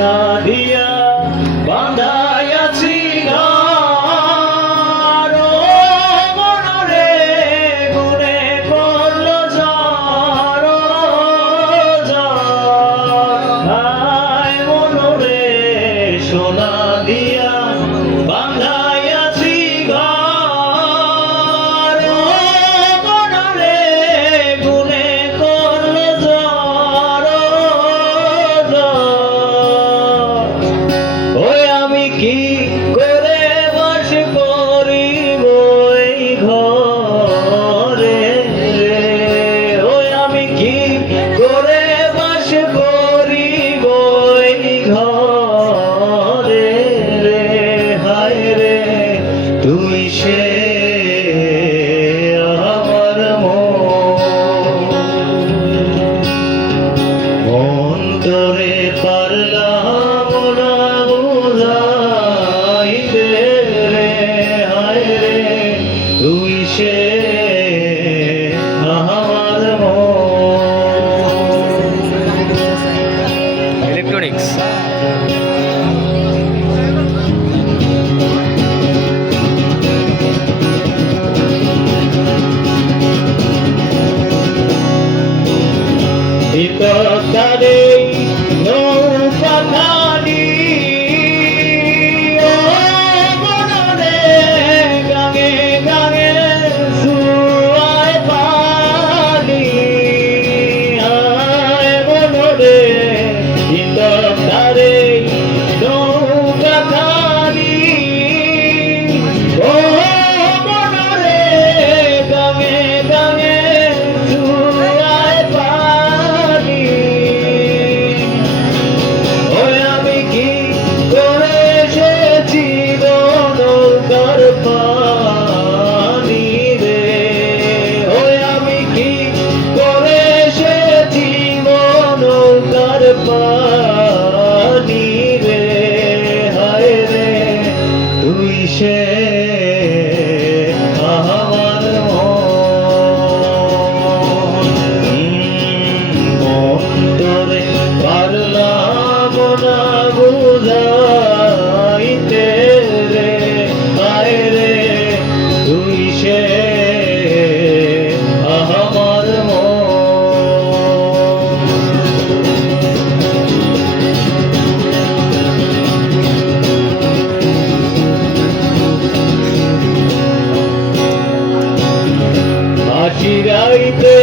Nadi aquí আসিরাইতে